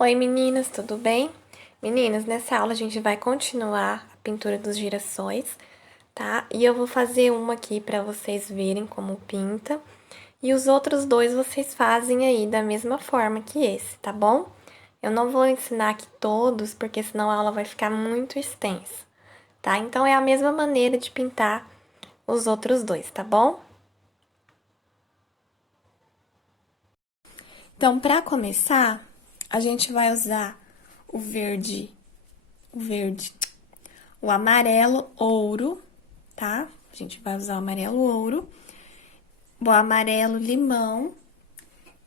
Oi meninas, tudo bem? Meninas, nessa aula a gente vai continuar a pintura dos girassóis, tá? E eu vou fazer uma aqui pra vocês verem como pinta. E os outros dois vocês fazem aí da mesma forma que esse, tá bom? Eu não vou ensinar aqui todos, porque senão a aula vai ficar muito extensa, tá? Então é a mesma maneira de pintar os outros dois, tá bom? Então, pra começar, a gente vai usar o verde, o verde, o amarelo ouro, tá? A gente vai usar o amarelo ouro, o amarelo limão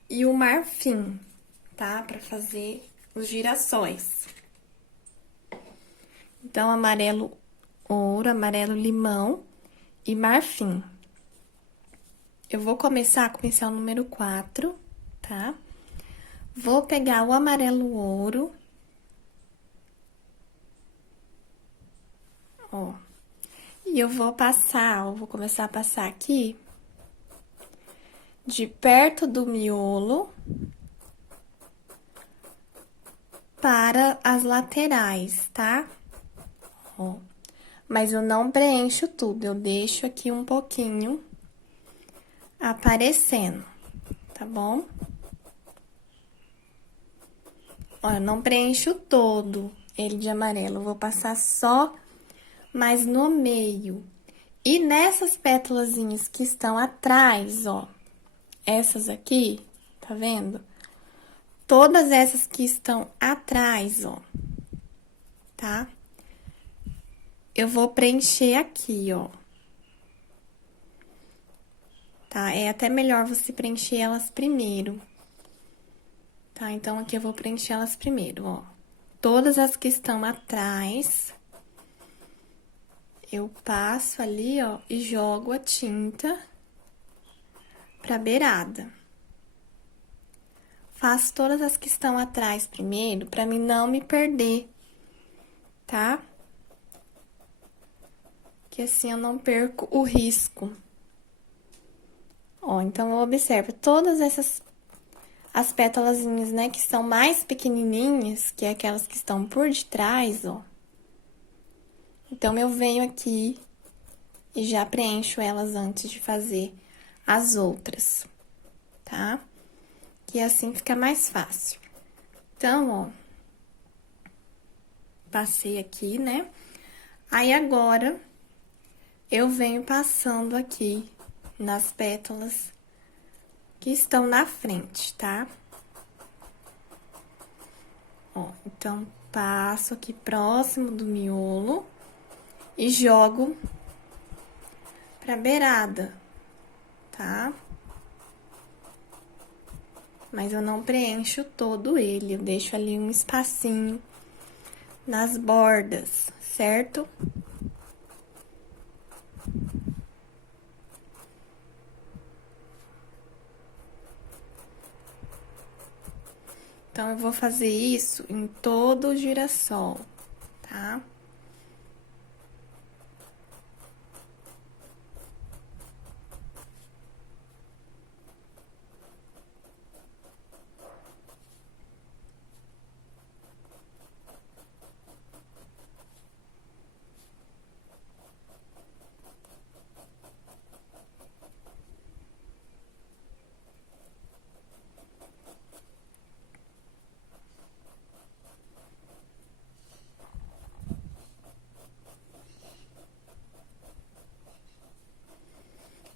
e o marfim, tá? Pra fazer os girassóis. Então, amarelo ouro, amarelo limão e marfim. Eu vou começar com o pincel número 4, tá? Vou pegar o amarelo ouro, ó. E eu vou passar, eu vou começar a passar aqui de perto do miolo para as laterais, tá? Ó. Mas eu não preencho tudo, eu deixo aqui um pouquinho aparecendo, tá bom? Ó, eu não preencho todo ele de amarelo, eu vou passar só mais no meio. E nessas pétalazinhas que estão atrás, ó, essas aqui, tá vendo? Todas essas que estão atrás, ó, tá? Eu vou preencher aqui, ó. Tá? É até melhor você preencher elas primeiro. Tá? Então, aqui eu vou preencher elas primeiro, ó. Todas as que estão atrás, eu passo ali, ó, e jogo a tinta pra beirada. Faço todas as que estão atrás primeiro, pra mim não me perder, tá? Que assim eu não perco o risco. Ó, então, eu observo todas essas, as pétalazinhas, né, que são mais pequenininhas, que é aquelas que estão por detrás, ó. Então, eu venho aqui e já preencho elas antes de fazer as outras, tá? Que assim fica mais fácil. Então, ó, passei aqui, né? Aí, agora, eu venho passando aqui nas pétalas que estão na frente, tá? Ó, então, passo aqui próximo do miolo e jogo pra beirada, tá? Mas eu não preencho todo ele, eu deixo ali um espacinho nas bordas, certo? Então, eu vou fazer isso em todo o girassol, tá?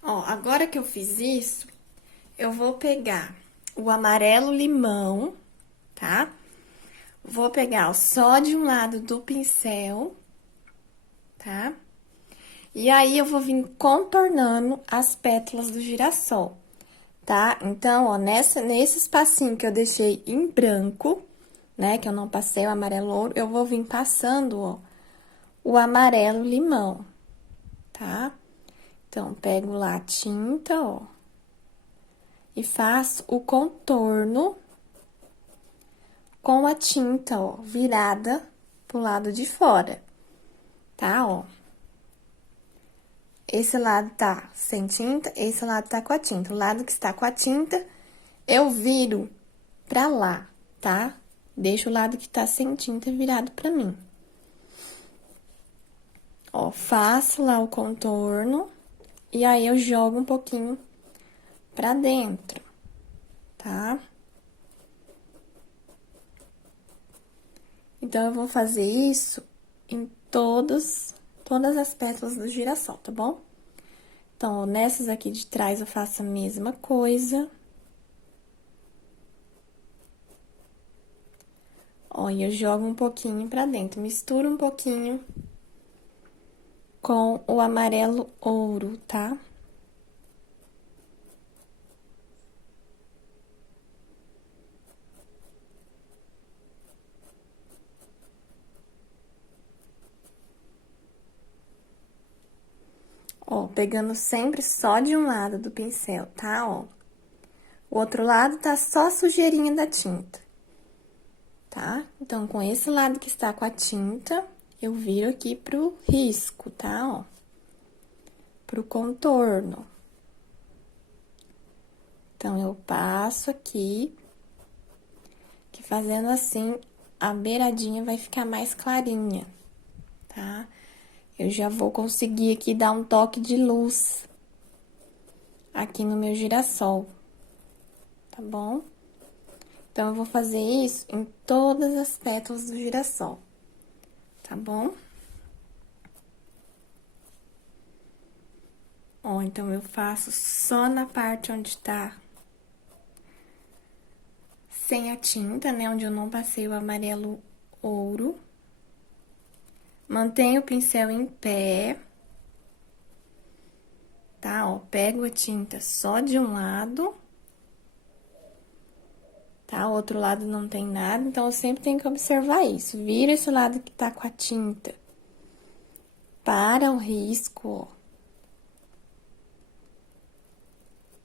Ó, agora que eu fiz isso, eu vou pegar o amarelo limão, tá? Vou pegar só de um lado do pincel, tá? E aí, eu vou vir contornando as pétalas do girassol, tá? Então, ó, nesse espacinho que eu deixei em branco, né, que eu não passei o amarelo ouro, eu vou vir passando, ó, o amarelo limão, tá? Então, pego lá a tinta, ó, e faço o contorno com a tinta, ó, virada pro lado de fora, tá? Ó. Esse lado tá sem tinta, esse lado tá com a tinta. O lado que está com a tinta, eu viro pra lá, tá? Deixa o lado que tá sem tinta virado pra mim. Ó, faço lá o contorno e aí eu jogo um pouquinho pra dentro, tá? Então, eu vou fazer isso em todas as pétalas do girassol, tá bom? Então, ó, nessas aqui de trás eu faço a mesma coisa. Ó, e eu jogo um pouquinho pra dentro, misturo um pouquinho com o amarelo ouro, tá? Ó, pegando sempre só de um lado do pincel, tá? Ó, o outro lado tá só a sujeirinha da tinta, tá? Então, com esse lado que está com a tinta, eu viro aqui pro risco, tá? Ó, pro contorno. Então, eu passo aqui, que fazendo assim, a beiradinha vai ficar mais clarinha, tá? Eu já vou conseguir aqui dar um toque de luz aqui no meu girassol, tá bom? Então, eu vou fazer isso em todas as pétalas do girassol, tá bom? Ó, então, eu faço só na parte onde tá sem a tinta, né? Onde eu não passei o amarelo ouro. Mantenho o pincel em pé. Tá? Ó, pego a tinta só de um lado. Tá? O outro lado não tem nada, então eu sempre tenho que observar isso. Vira esse lado que tá com a tinta para o risco, ó.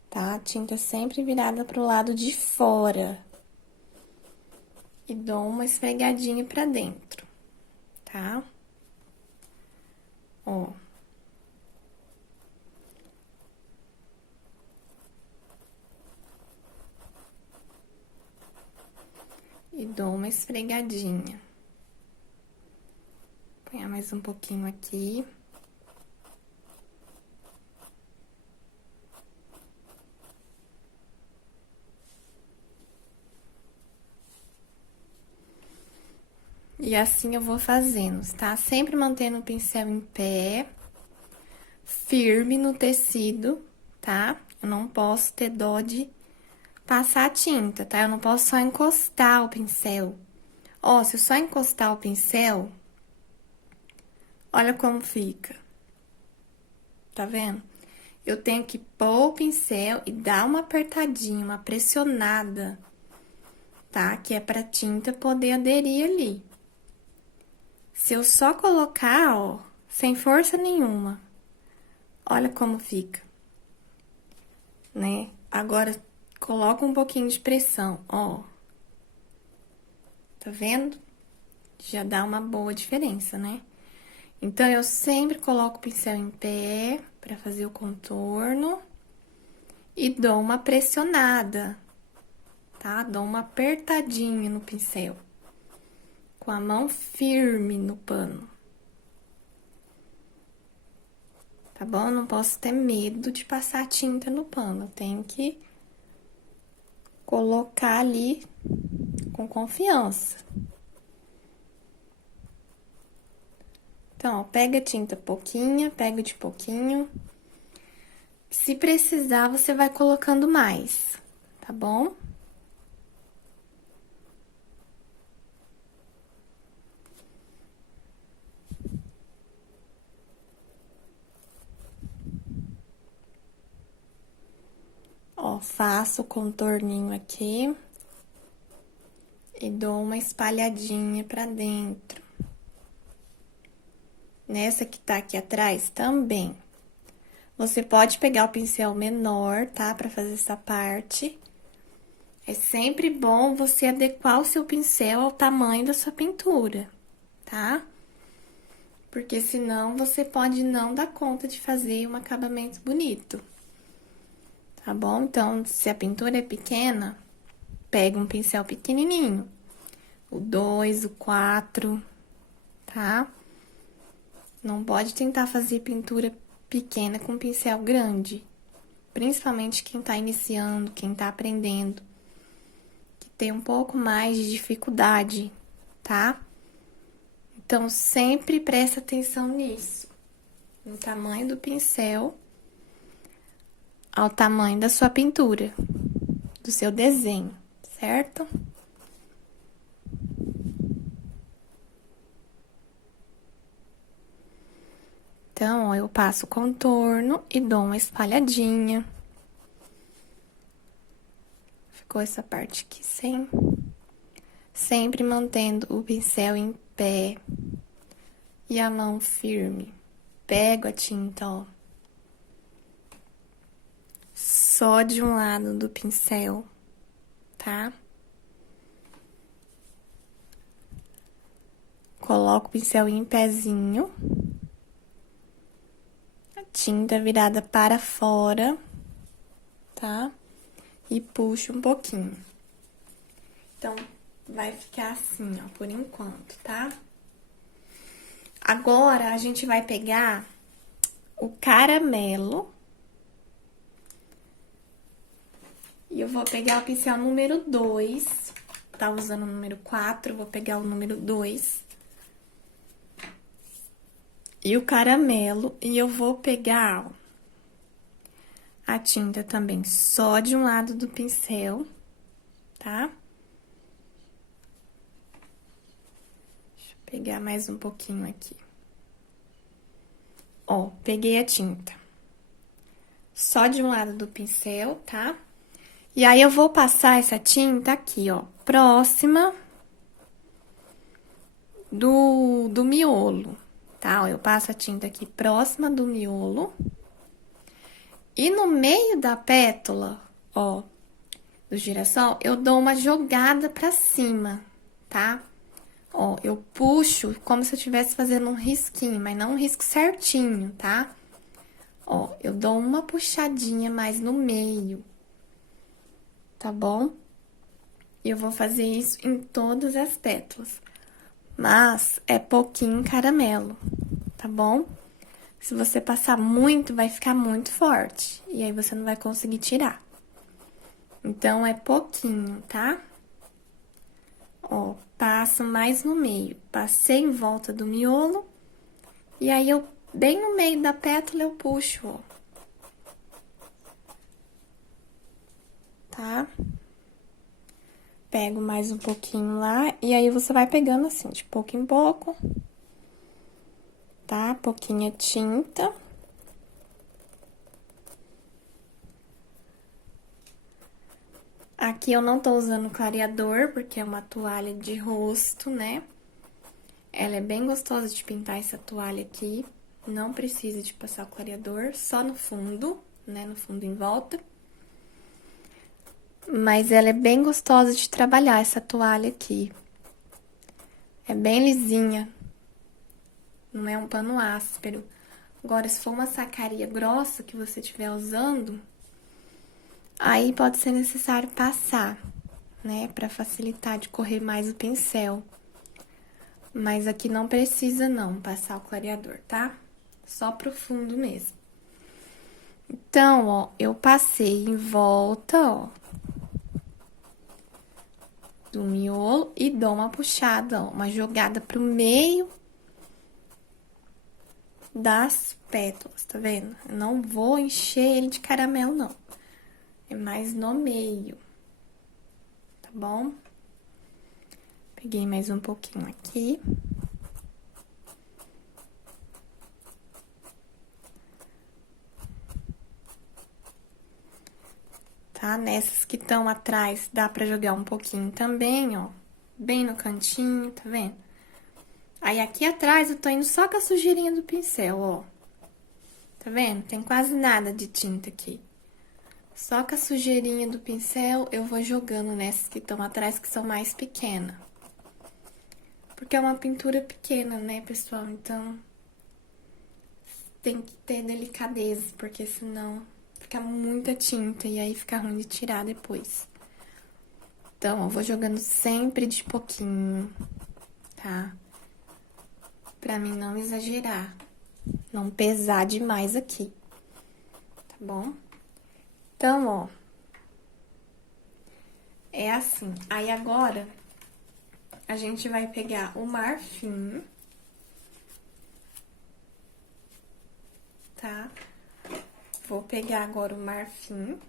Tá? A tinta sempre virada pro lado de fora. E dou uma esfregadinha pra dentro, tá? Ó. E dou uma esfregadinha. Vou ponhar mais um pouquinho aqui. E assim eu vou fazendo, tá? Sempre mantendo o pincel em pé, firme no tecido, tá? Eu não posso ter dó de passar a tinta, tá? Eu não posso só encostar o pincel. Ó, se eu só encostar o pincel, olha como fica. Tá vendo? Eu tenho que pôr o pincel e dar uma apertadinha, uma pressionada, tá? Que é pra tinta poder aderir ali. Se eu só colocar, ó, sem força nenhuma, olha como fica, né? Agora, coloca um pouquinho de pressão, ó. Tá vendo? Já dá uma boa diferença, né? Então, eu sempre coloco o pincel em pé pra fazer o contorno e dou uma pressionada, tá? Dou uma apertadinha no pincel, com a mão firme no pano. Tá bom? Eu não posso ter medo de passar tinta no pano, eu tenho que colocar ali com confiança. Então, ó, pega a tinta pouquinha, pega de pouquinho. Se precisar, você vai colocando mais, tá bom? Ó, faço o contorninho aqui e dou uma espalhadinha pra dentro. Nessa que tá aqui atrás também. Você pode pegar o pincel menor, tá? Pra fazer essa parte. É sempre bom você adequar o seu pincel ao tamanho da sua pintura, tá? Porque senão você pode não dar conta de fazer um acabamento bonito. Tá bom? Então, se a pintura é pequena, pega um pincel pequenininho. o 2, o 4, tá? Não pode tentar fazer pintura pequena com pincel grande. Principalmente quem tá iniciando, quem tá aprendendo. Que tem um pouco mais de dificuldade, tá? Então, sempre presta atenção nisso. No tamanho do pincel ao tamanho da sua pintura, do seu desenho, certo? Então, ó, eu passo o contorno e dou uma espalhadinha. Ficou essa parte aqui sempre mantendo o pincel em pé e a mão firme. Pego a tinta, ó, só de um lado do pincel, tá? Coloco o pincel em pezinho. A tinta virada para fora, tá? E puxo um pouquinho. Então, vai ficar assim, ó, por enquanto, tá? Agora, a gente vai pegar o caramelo. E eu vou pegar o pincel número 2. Tá usando o número 4, vou pegar o número 2. E o caramelo. E eu vou pegar, ó, a tinta também só de um lado do pincel, tá? Deixa eu pegar mais um pouquinho aqui. Ó, peguei a tinta só de um lado do pincel, tá? E aí, eu vou passar essa tinta aqui, ó, próxima do miolo, tá? Ó, eu passo a tinta aqui próxima do miolo. E no meio da pétala, ó, do girassol, eu dou uma jogada pra cima, tá? Ó, eu puxo como se eu estivesse fazendo um risquinho, mas não um risco certinho, tá? Ó, eu dou uma puxadinha mais no meio, tá bom? E eu vou fazer isso em todas as pétalas. Mas é pouquinho caramelo, tá bom? Se você passar muito, vai ficar muito forte. E aí, você não vai conseguir tirar. Então, é pouquinho, tá? Ó, passo mais no meio. Passei em volta do miolo. E aí, bem no meio da pétala, eu puxo, ó. Tá? Pego mais um pouquinho lá. E aí, você vai pegando assim, de pouco em pouco. Tá? Pouquinha tinta. Aqui eu não tô usando clareador, porque é uma toalha de rosto, né? Ela é bem gostosa de pintar essa toalha aqui. Não precisa de passar o clareador, só no fundo, né? No fundo em volta. Mas ela é bem gostosa de trabalhar, essa toalha aqui. É bem lisinha. Não é um pano áspero. Agora, se for uma sacaria grossa que você estiver usando, aí pode ser necessário passar, né? Pra facilitar de correr mais o pincel. Mas aqui não precisa, não, passar o clareador, tá? Só pro fundo mesmo. Então, ó, eu passei em volta, ó, do miolo e dou uma puxada, ó, uma jogada pro meio das pétalas, tá vendo? Eu não vou encher ele de caramelo, não. É mais no meio, tá bom? Peguei mais um pouquinho aqui. Tá? Nessas que estão atrás, dá pra jogar um pouquinho também, ó. Bem no cantinho, tá vendo? Aí, aqui atrás, eu tô indo só com a sujeirinha do pincel, ó. Tá vendo? Tem quase nada de tinta aqui. Só com a sujeirinha do pincel, eu vou jogando nessas que estão atrás, que são mais pequenas. Porque é uma pintura pequena, né, pessoal? Então, tem que ter delicadeza, porque senão fica muita tinta e aí fica ruim de tirar depois. Então, eu vou jogando sempre de pouquinho, tá? Pra mim não exagerar, não pesar demais aqui, tá bom? Então, ó, é assim. Aí, agora, a gente vai pegar o marfim, tá? Vou pegar agora o marfim.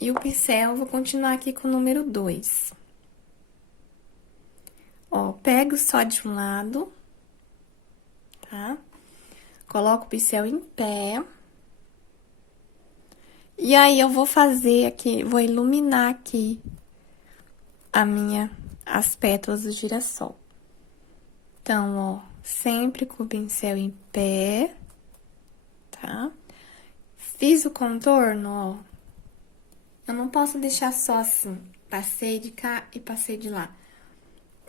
E o pincel, eu vou continuar aqui com o número 2. Ó, pego só de um lado, tá? Coloco o pincel em pé. E aí, eu vou fazer aqui, vou iluminar aqui as pétalas do girassol. Então, ó, sempre com o pincel em pé, tá? Fiz o contorno, ó. Eu não posso deixar só assim, passei de cá e passei de lá.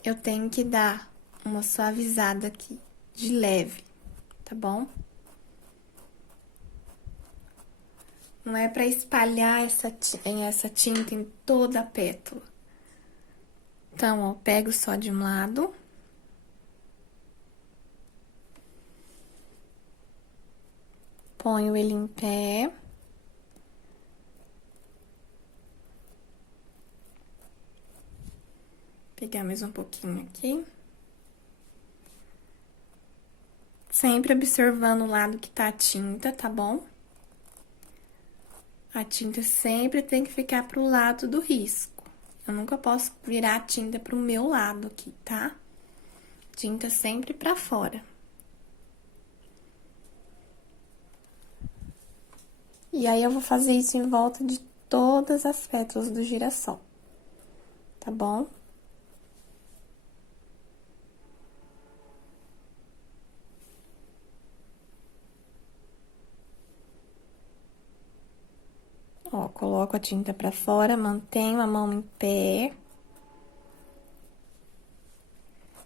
Eu tenho que dar uma suavizada aqui, de leve, tá bom? Não é pra espalhar essa tinta em toda a pétala. Então, ó, pego só de um lado. Ponho ele em pé. Pegar mais um pouquinho aqui. Sempre observando o lado que tá a tinta, tá bom? A tinta sempre tem que ficar pro lado do risco. Eu nunca posso virar a tinta pro meu lado aqui, tá? Tinta sempre pra fora. E aí, eu vou fazer isso em volta de todas as pétalas do girassol, tá bom? Ó, coloco a tinta pra fora, mantenho a mão em pé.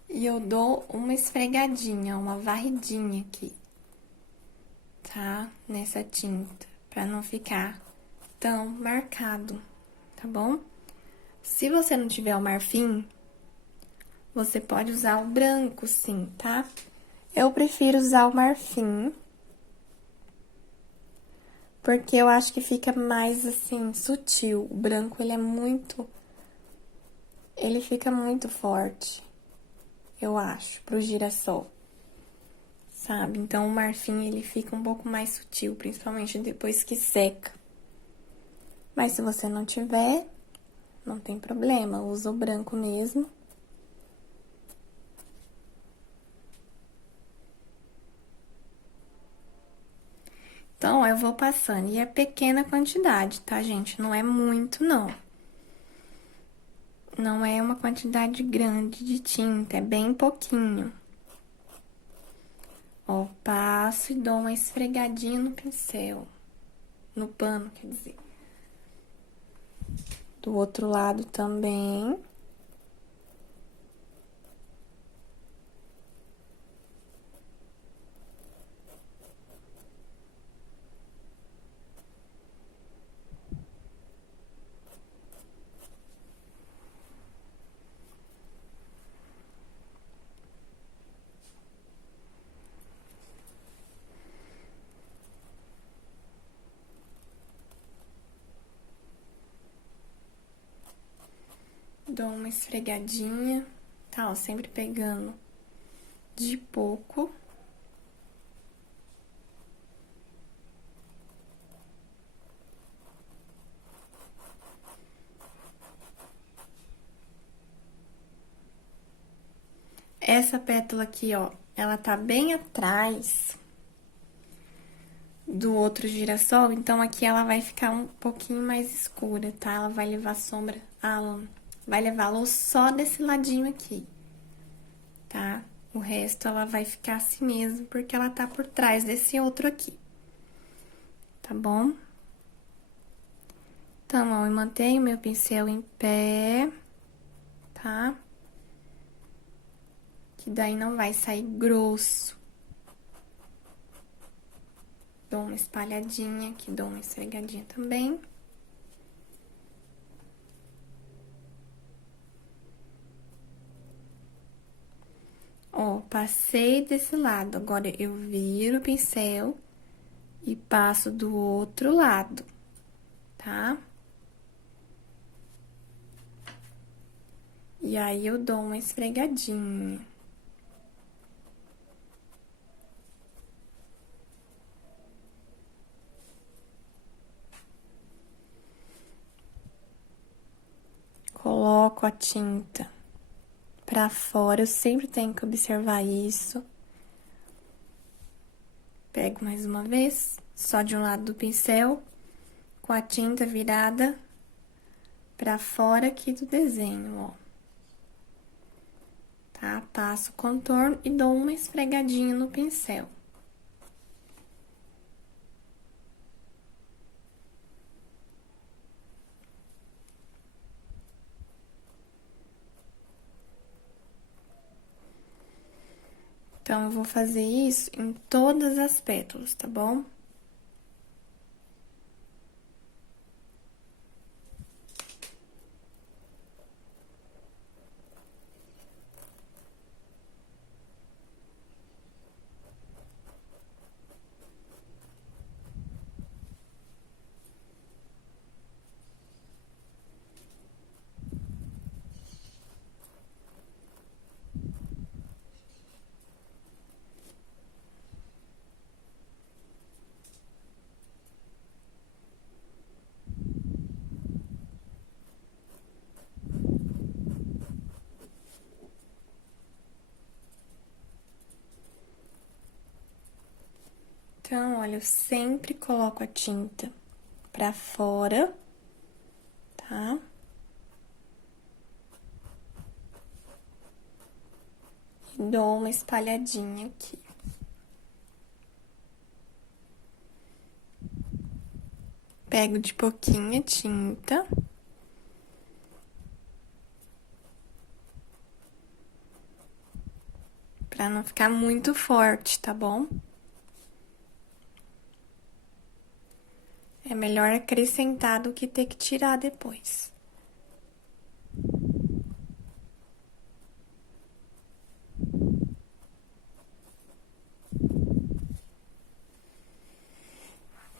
E eu dou uma esfregadinha, uma varridinha aqui, tá? Nessa tinta, pra não ficar tão marcado, tá bom? Se você não tiver o marfim, você pode usar o branco, sim, tá? Eu prefiro usar o marfim, porque eu acho que fica mais, assim, sutil. O branco, ele fica muito forte, eu acho, pro girassol, sabe? Então, o marfim, ele fica um pouco mais sutil, principalmente depois que seca. Mas se você não tiver, não tem problema, usa o branco mesmo. Então, eu vou passando. E é pequena quantidade, tá, gente? Não é muito, não. Não é uma quantidade grande de tinta, é bem pouquinho. Ó, passo e dou uma esfregadinha no pincel. No pano, quer dizer. Do outro lado também. Dou uma esfregadinha, tá? Ó, sempre pegando de pouco. Essa pétala aqui, ó, ela tá bem atrás do outro girassol, então aqui ela vai ficar um pouquinho mais escura, tá? Ela vai levar sombra, vai levar luz só desse ladinho aqui, tá? O resto ela vai ficar assim mesmo, porque ela tá por trás desse outro aqui, tá bom? Então, ó, eu mantenho meu pincel em pé, tá? Que daí não vai sair grosso. Dou uma espalhadinha aqui, dou uma esfregadinha também. passei desse lado, agora eu viro o pincel e passo do outro lado, tá? E aí, eu dou uma esfregadinha. Coloco a tinta pra fora, eu sempre tenho que observar isso. Pego mais uma vez, só de um lado do pincel, com a tinta virada pra fora aqui do desenho, ó. Tá? Passo o contorno e dou uma esfregadinha no pincel. Então, eu vou fazer isso em todas as pétalas, tá bom? Então, olha, eu sempre coloco a tinta pra fora, tá? E dou uma espalhadinha aqui. Pego de pouquinho a tinta. Pra não ficar muito forte, tá bom? É melhor acrescentar do que ter que tirar depois.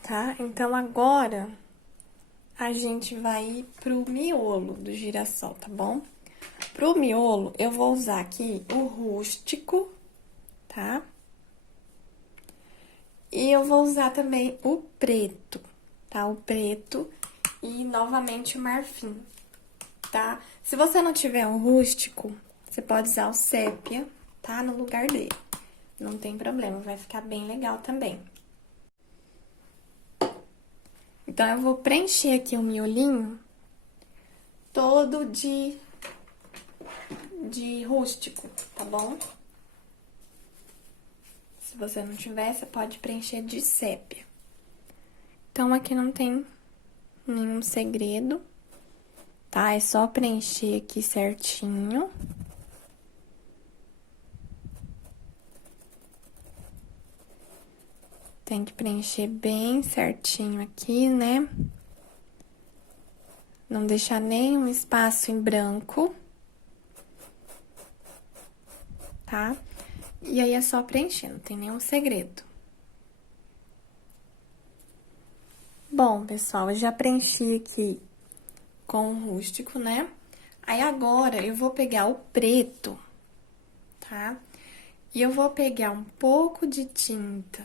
Tá? Então, agora, a gente vai ir pro miolo do girassol, tá bom? Pro miolo, eu vou usar aqui o rústico, tá? E eu vou usar também o preto, tá? O preto e, novamente, o marfim, tá? Se você não tiver o rústico, você pode usar o sépia, tá? No lugar dele. Não tem problema, vai ficar bem legal também. Então, eu vou preencher aqui o miolinho todo de rústico, tá bom? Se você não tiver, você pode preencher de sépia. Então, aqui não tem nenhum segredo, tá? É só preencher aqui certinho. Tem que preencher bem certinho aqui, né? Não deixar nenhum espaço em branco. Tá? E aí, é só preencher, não tem nenhum segredo. Bom, pessoal, eu já preenchi aqui com o rústico, né? Aí, agora, eu vou pegar o preto, tá? E eu vou pegar um pouco de tinta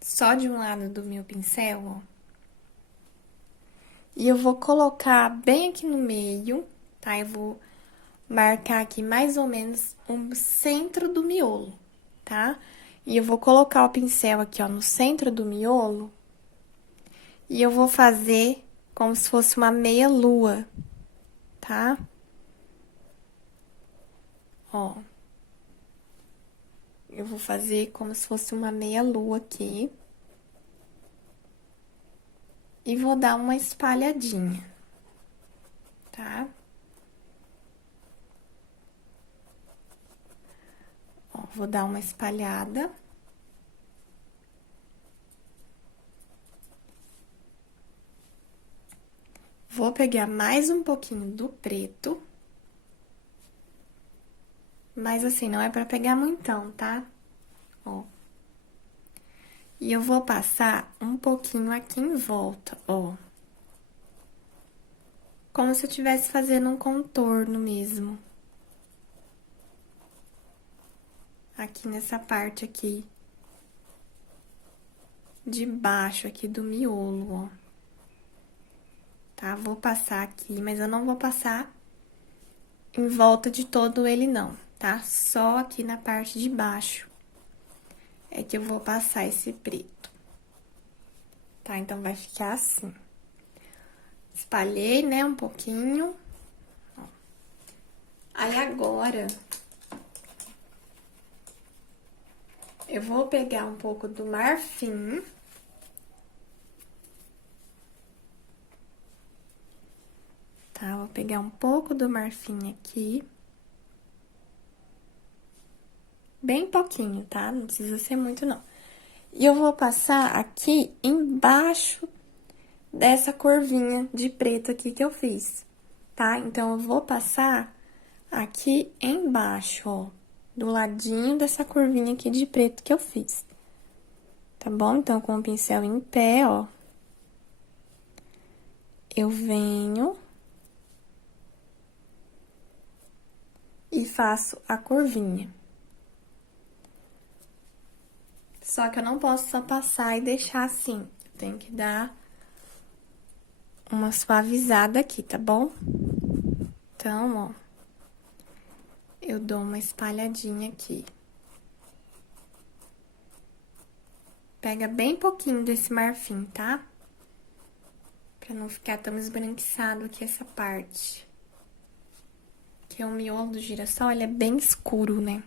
só de um lado do meu pincel, ó. E eu vou colocar bem aqui no meio, tá? Eu vou marcar aqui mais ou menos o centro do miolo, tá? E eu vou colocar o pincel aqui, ó, no centro do miolo. E eu vou fazer como se fosse uma meia-lua, tá? Ó. Eu vou fazer como se fosse uma meia-lua aqui. E vou dar uma espalhadinha, tá? Ó, vou dar uma espalhada. Vou pegar mais um pouquinho do preto. Mas assim, não é pra pegar muitão, tá? Ó. E eu vou passar um pouquinho aqui em volta, ó. Como se eu estivesse fazendo um contorno mesmo. Aqui nessa parte aqui. De baixo aqui do miolo, ó. Tá? Vou passar aqui, mas eu não vou passar em volta de todo ele, não, tá? Só aqui na parte de baixo é que eu vou passar esse preto. Tá? Então, vai ficar assim. Espalhei, né, um pouquinho. Ó. Aí, agora, eu vou pegar um pouco do marfim. Tá? Vou pegar um pouco do marfim aqui. Bem pouquinho, tá? Não precisa ser muito, não. E eu vou passar aqui embaixo dessa curvinha de preto aqui que eu fiz, tá? Então, eu vou passar aqui embaixo, ó, do ladinho dessa curvinha aqui de preto que eu fiz. Tá bom? Então, com o pincel em pé, ó, eu venho e faço a curvinha. Só que eu não posso só passar e deixar assim. Eu tenho que dar uma suavizada aqui, tá bom? Então, ó, eu dou uma espalhadinha aqui. Pega bem pouquinho desse marfim, tá? Pra não ficar tão esbranquiçado aqui essa parte. Que o miolo do girassol, ele é bem escuro, né?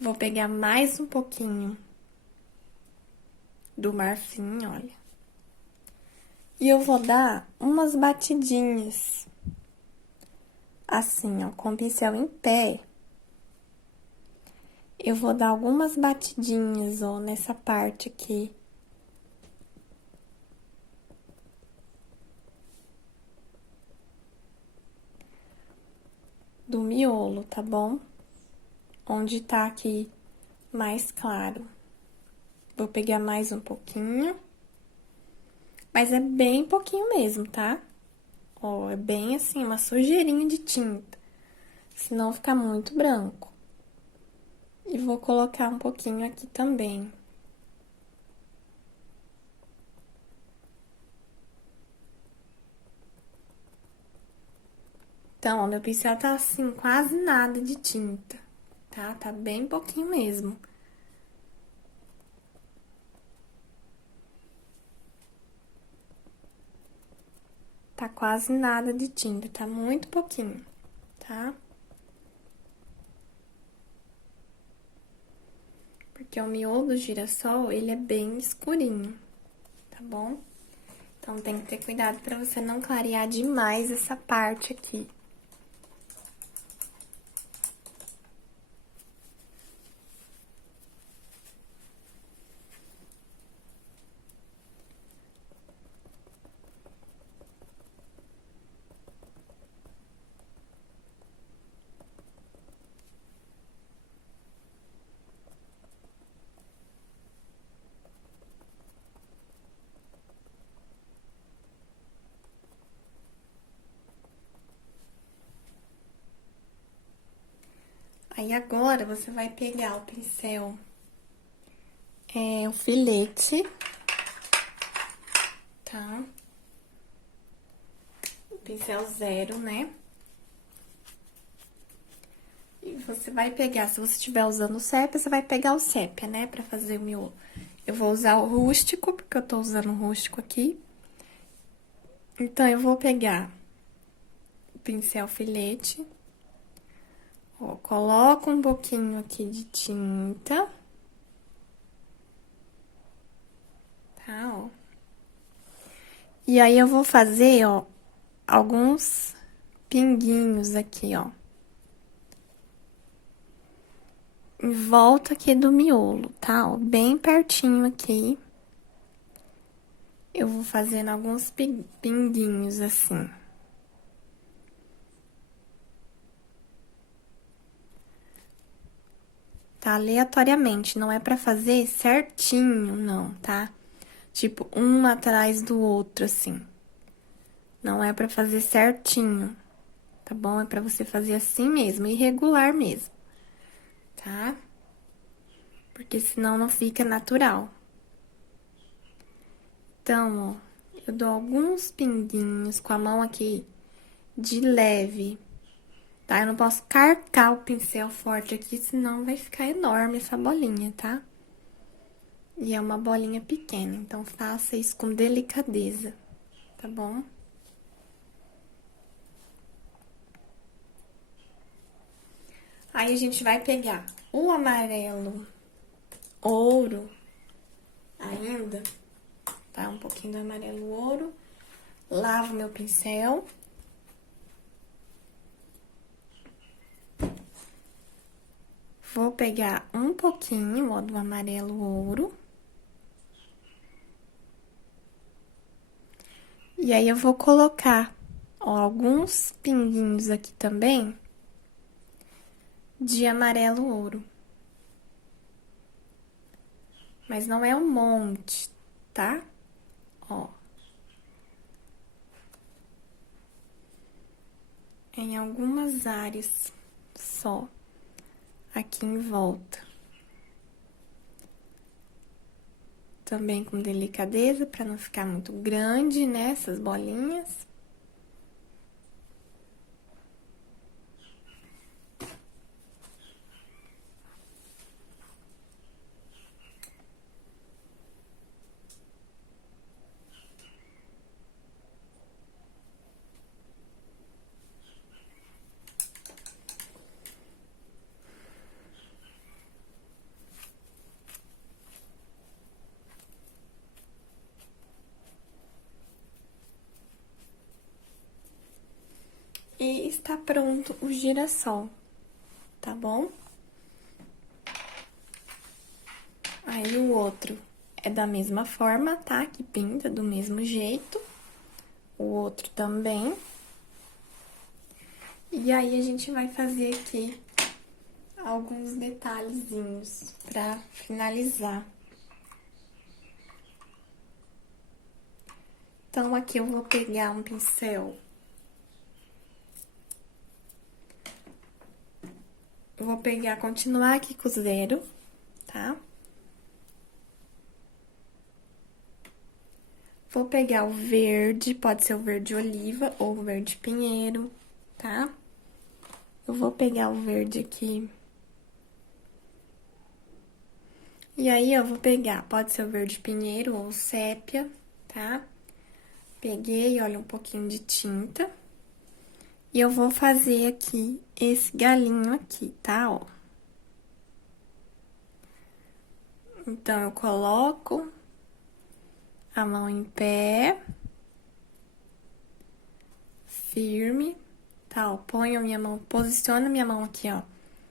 Vou pegar mais um pouquinho do marfim, olha. E eu vou dar umas batidinhas. Assim, ó, com o pincel em pé. Eu vou dar algumas batidinhas, ó, nessa parte aqui. Do miolo, tá bom? Onde tá aqui mais claro. Vou pegar mais um pouquinho. Mas é bem pouquinho mesmo, tá? Ó, é bem assim, uma sujeirinha de tinta. Senão fica muito branco. E vou colocar um pouquinho aqui também. Então, ó, meu pincel tá assim, quase nada de tinta, tá? Tá bem pouquinho mesmo. Tá quase nada de tinta, tá muito pouquinho, tá? Porque o miolo do girassol, ele é bem escurinho, tá bom? Então, tem que ter cuidado pra você não clarear demais essa parte aqui. Aí, agora, você vai pegar o pincel, o filete, tá? O pincel zero, né? E você vai pegar, se você estiver usando o sépia, você vai pegar o sépia, né? Pra fazer o miolo. Eu vou usar o rústico, porque eu tô usando o rústico aqui. Então, eu vou pegar o pincel filete. Ó, coloco um pouquinho aqui de tinta. Tá, ó. E aí, eu vou fazer, ó, alguns pinguinhos aqui, ó. Em volta aqui do miolo, tá? Ó, bem pertinho aqui. Eu vou fazendo alguns pinguinhos assim. tá? Aleatoriamente, não é pra fazer certinho, não, tá? Tipo, um atrás do outro, assim. Não é pra fazer certinho, tá bom? É pra você fazer assim mesmo, irregular mesmo, tá? Porque senão não fica natural. Então, ó, eu dou alguns pinguinhos com a mão aqui de leve, tá? Eu não posso carcar o pincel forte aqui, senão vai ficar enorme essa bolinha, tá? E é uma bolinha pequena, então faça isso com delicadeza, tá bom? Aí, a gente vai pegar o amarelo ouro ainda, tá? Um pouquinho do amarelo ouro. Lavo meu pincel. Vou pegar um pouquinho, ó, do amarelo ouro. E aí, eu vou colocar, ó, alguns pinguinhos aqui também de amarelo ouro. Mas não é um monte, tá? Ó. Em algumas áreas só, aqui em volta. Também com delicadeza, pra não ficar muito grande, né, essas bolinhas. E está pronto o girassol, tá bom? Aí, o outro é da mesma forma, tá? Que pinta do mesmo jeito. O outro também. E aí, a gente vai fazer aqui alguns detalhezinhos pra finalizar. Então, aqui eu vou pegar um pincel. Eu vou pegar, continuar aqui com o zero, tá? Vou pegar o verde, pode ser o verde oliva ou o verde pinheiro, tá? Eu vou pegar o verde aqui. E aí, eu vou pegar, pode ser o verde pinheiro ou sépia, tá? Peguei, olha, um pouquinho de tinta. E eu vou fazer aqui esse galinho aqui, tá? Ó. Então, eu coloco a mão em pé, firme, tá? Ó, ponho a minha mão, posiciono a minha mão aqui, ó,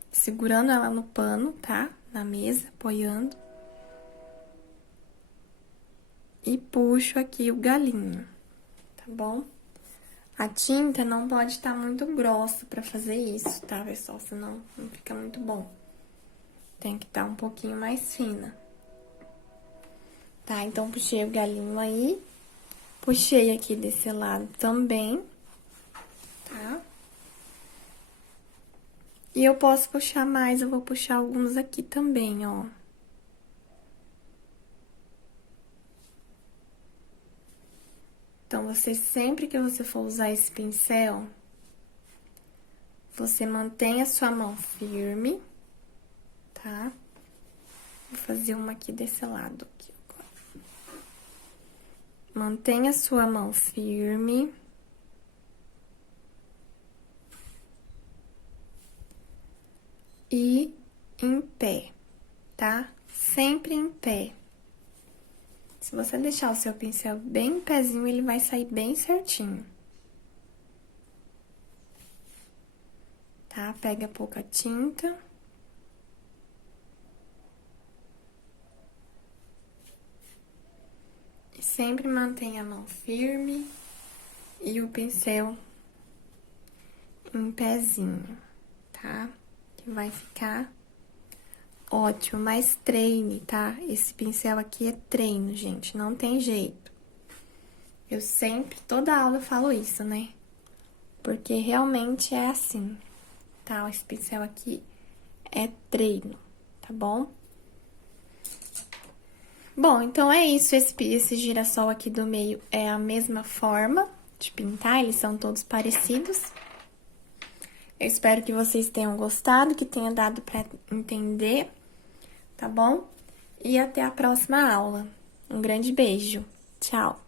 segurando ela no pano, tá? Na mesa, apoiando. E puxo aqui o galinho, tá bom? A tinta não pode estar muito grossa pra fazer isso, tá, pessoal? Senão não fica muito bom. Tem que estar um pouquinho mais fina. Tá, então, puxei o galinho aí. Puxei aqui desse lado também, tá? E eu posso puxar mais, eu vou puxar alguns aqui também, ó. Então, você sempre que você for usar esse pincel, você mantém a sua mão firme, tá? Vou fazer uma aqui desse lado, aqui agora. Mantenha a sua mão firme. E em pé, tá? Sempre em pé. Se você deixar o seu pincel bem em pezinho, ele vai sair bem certinho. Tá? Pega pouca tinta. E sempre mantenha a mão firme e o pincel em pezinho, tá? Que vai ficar ótimo, mas treine, tá? Esse pincel aqui é treino, gente, não tem jeito. Eu sempre, toda aula eu falo isso, né? Porque realmente é assim, tá? Esse pincel aqui é treino, tá bom? Bom, então é isso, esse girassol aqui do meio é a mesma forma de pintar, eles são todos parecidos. Eu espero que vocês tenham gostado, que tenha dado pra entender, tá bom? E até a próxima aula. Um grande beijo. Tchau!